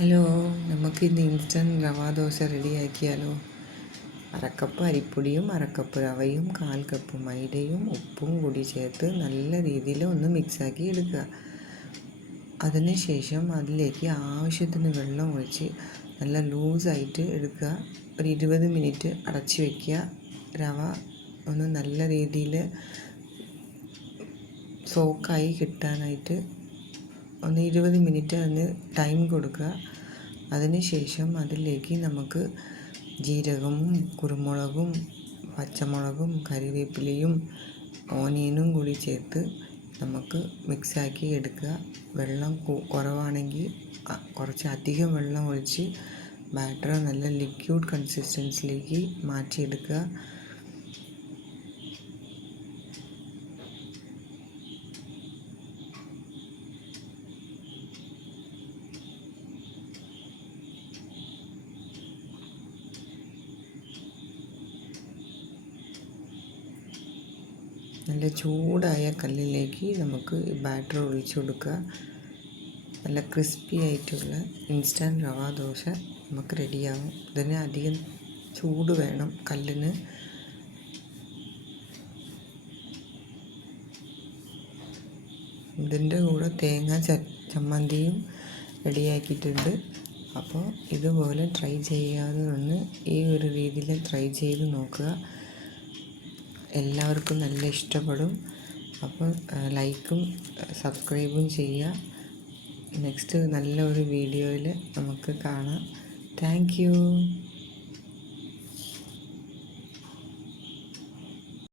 Hello, നമുക്കിന്ന് instant റവ ദോശ റെഡിയാക്കിയാലോ? അരക്കപ്പ് അരിപ്പൊടിയും അരക്കപ്പ് റവയും 1/4 കപ്പ് മൈദയും ഉപ്പും കൂടി ചേർത്ത് നല്ല രീതിയിൽ ഒന്ന് മിക്സാക്കി എടുക്കുക. അതിനുശേഷം അതിലേക്ക് ആവശ്യത്തിന് വെള്ളം ഒഴിച്ച് നല്ല ലൂസായിട്ട് എടുക്കുക. ഒരു 20 മിനിറ്റ് അടച്ച് വയ്ക്കുക. റവ ഒന്ന് നല്ല രീതിയിൽ സോക്കായി കിട്ടാനായിട്ട് ഒന്ന് 20 മിനിറ്റ് അതിന് ടൈം കൊടുക്കുക. അതിനുശേഷം അതിലേക്ക് നമുക്ക് ജീരകവും കുരുമുളകും പച്ചമുളകും കറിവേപ്പിലയും ഓനിയനും കൂടി ചേർത്ത് നമുക്ക് മിക്സാക്കി എടുക്കുക. വെള്ളം കുറവാണെങ്കിൽ കുറച്ച് അധികം വെള്ളം ഒഴിച്ച് ബാറ്റർ നല്ല ലിക്വിഡ് കൺസിസ്റ്റൻസിലേക്ക് മാറ്റിയെടുക്കുക. നല്ല ചൂടായ കല്ലിലേക്ക് നമുക്ക് ബാറ്റർ ഒഴിച്ചു കൊടുക്കുക. നല്ല ക്രിസ്പി ആയിട്ടുള്ള ഇൻസ്റ്റൻറ്റ് റവ ദോശ നമുക്ക് റെഡിയാകും. ഇതിന് അധികം ചൂട് വേണം കല്ലിന്. ഇതിൻ്റെ കൂടെ തേങ്ങ ചമ്മന്തിയും റെഡിയാക്കിയിട്ടുണ്ട്. അപ്പോൾ ഇതുപോലെ ട്രൈ ചെയ്യാതെ ഒന്ന് ഈ ഒരു രീതിയിൽ ട്രൈ ചെയ്ത് നോക്കുക. എല്ലാവർക്കും നല്ല ഇഷ്ടപ്പെടും. അപ്പോൾ ലൈക്കും സബ്സ്ക്രൈബും ചെയ്യുക. നെക്സ്റ്റ് നല്ല ഒരു വീഡിയോയിൽ നമുക്ക് കാണാം. Thank you.